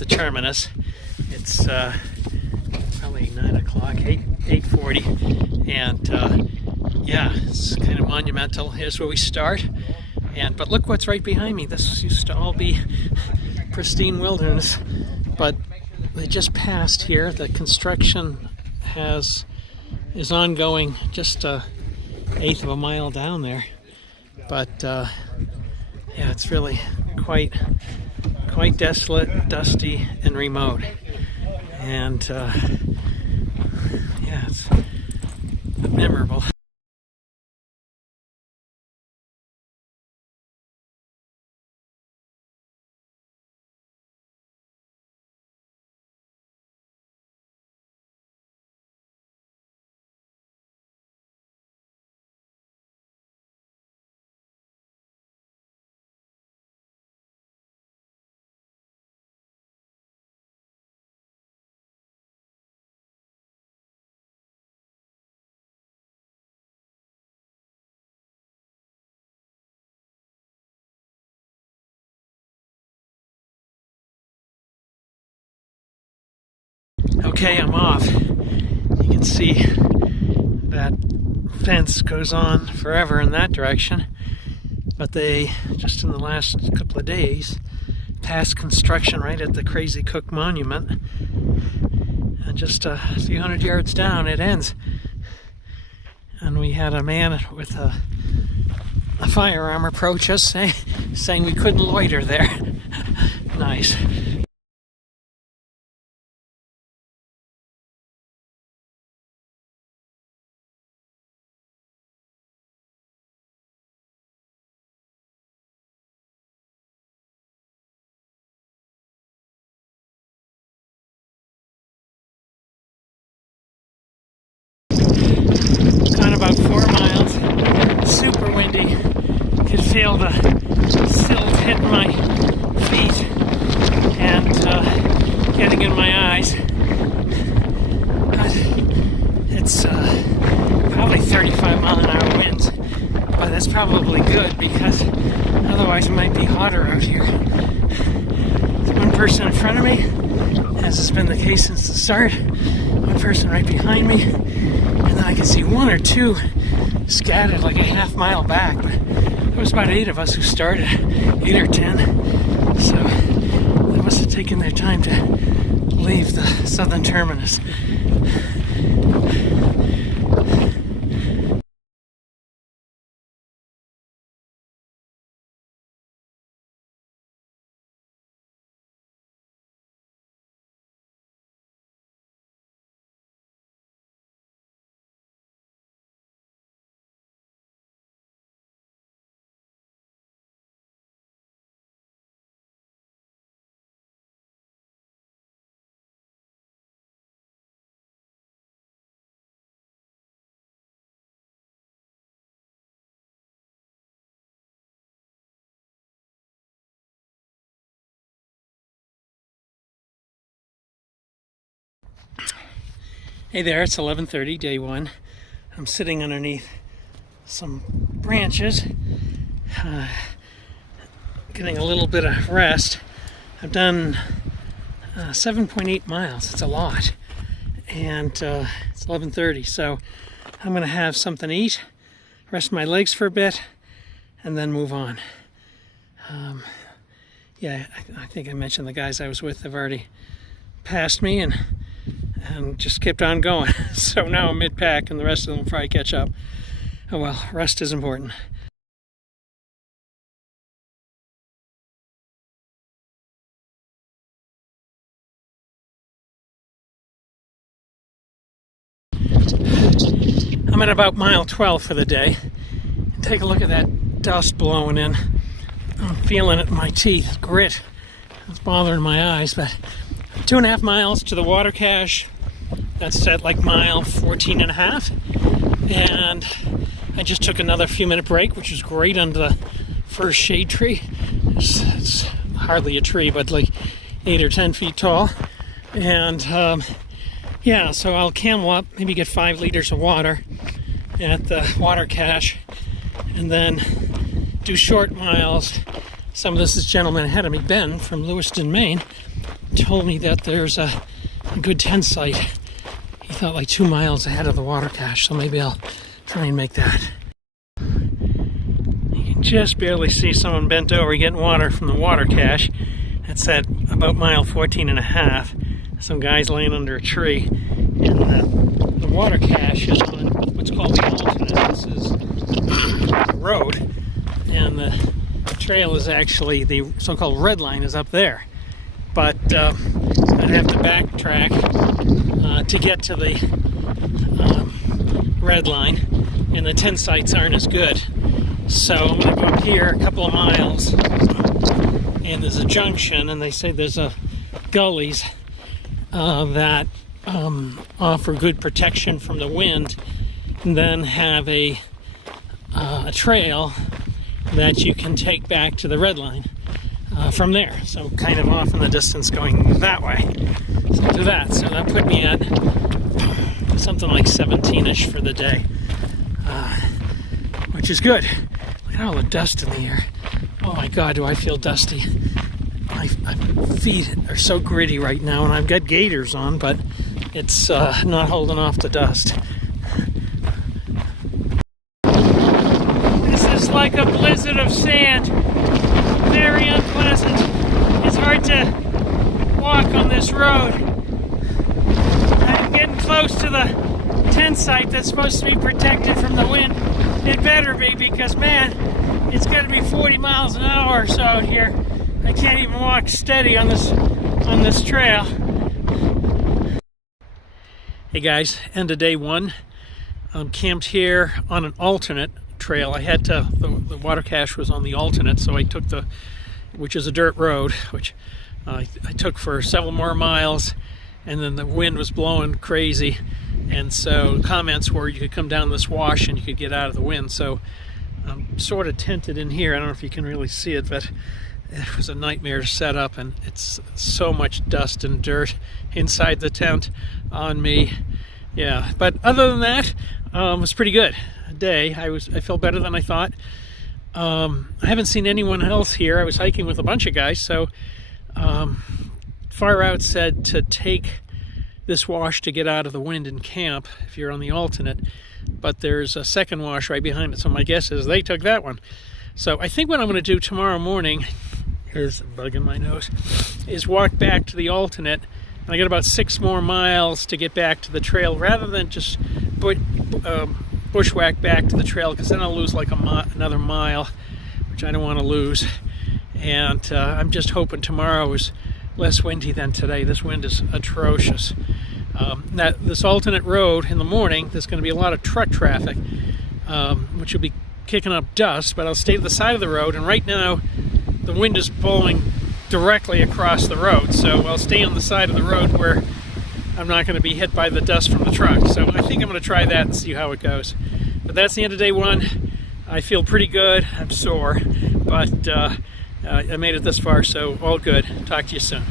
the terminus. It's probably 9 o'clock, 8:40, and yeah, it's kind of monumental. Here's where we start, but look what's right behind me. This used to all be pristine wilderness, but they just passed here. The construction is ongoing just an eighth of a mile down there, but yeah, it's really quite desolate, dusty, and remote. And yeah, it's memorable. Okay, I'm off. You can see that fence goes on forever in that direction, but they just in the last couple of days passed construction right at the Crazy Cook Monument, and just a few hundred yards down it ends. And we had a man with a firearm approach us saying we couldn't loiter there. Nice. Gone about 4 miles, super windy, could feel the silt hitting my feet and getting in my eyes. It's probably 35 mile an hour winds, but that's probably good because otherwise it might be hotter out here. There's one person in front of me, as has been the case since the start, one person right behind me, and then I can see one or two scattered like a half mile back, but there was about 8 of us who started, 8 or 10, so they must have taken their time to leave the southern terminus. Hey there, it's 11:30, day 1. I'm sitting underneath some branches, getting a little bit of rest. I've done 7.8 miles. It's a lot, and it's 11:30, so I'm going to have something to eat, rest my legs for a bit, and then move on. Yeah, I think I mentioned the guys I was with have already passed me and just kept on going. So now I'm mid-pack and the rest of them will probably catch up. Oh well, rest is important. I'm at about mile 12 for the day. Take a look at that dust blowing in. I'm feeling it in my teeth, grit. It's bothering my eyes, but 2.5 miles to the water cache. That's at like mile 14 and a half. And I just took another few-minute break, which was great under the first shade tree. It's hardly a tree, but like 8 or 10 feet tall. And yeah, so I'll camel up, maybe get 5 liters of water at the water cache, and then do short miles. Some of this is gentleman ahead of me, Ben from Lewiston, Maine. told me that there's a good tent site. He thought like 2 miles ahead of the water cache, so maybe I'll try and make that. You can just barely see someone bent over getting water from the water cache. That's at about mile 14 and a half. Some guys laying under a tree, and the water cache is on what's called the alternate. This is the road, and the trail is actually, the so-called red line is up there. But I'd have to backtrack to get to the red line, and the tent sites aren't as good. So I'm going to go up here a couple of miles, and there's a junction, and they say there's gullies that offer good protection from the wind, and then have a trail that you can take back to the red line from there. So kind of off in the distance going that way. So I'll do that. So that put me at something like 17-ish for the day, which is good. Look at all the dust in the air. Oh my God, do I feel dusty. My feet are so gritty right now, and I've got gaiters on, but it's not holding off the dust. This is like a blizzard of sand. Very unpleasant. It's hard to walk on this road. I'm getting close to the tent site that's supposed to be protected from the wind. It better be, because man, it's got to be 40 miles an hour or so out here. I can't even walk steady on this trail. Hey guys, end of day one. I'm camped here on an alternate trail. I had to, the water cache was on the alternate, so I took which is a dirt road, which I took for several more miles, and then the wind was blowing crazy, and so comments were you could come down this wash and you could get out of the wind. So I'm sort of tented in here. I don't know if you can really see it, but it was a nightmare to set up, and it's so much dust and dirt inside the tent on me. Yeah, but other than that, it was pretty good day. I felt better than I thought. I haven't seen anyone else here. I was hiking with a bunch of guys, so Far Out said to take this wash to get out of the wind and camp if you're on the alternate, but there's a second wash right behind it, so my guess is they took that one. So I think what I'm going to do tomorrow morning, here's a bug in my nose, is walk back to the alternate, and I got about 6 more miles to get back to the trail, rather than just bushwhack back to the trail, because then I'll lose like another mile, which I don't want to lose. And I'm just hoping tomorrow is less windy than today. This wind is atrocious. This alternate road in the morning, there's going to be a lot of truck traffic, which will be kicking up dust, but I'll stay to the side of the road, and right now the wind is blowing directly across the road, so I'll stay on the side of the road where I'm not going to be hit by the dust from the truck. So I think I'm going to try that and see how it goes. But that's the end of day one. I feel pretty good. I'm sore, but I made it this far, so all good. Talk to you soon.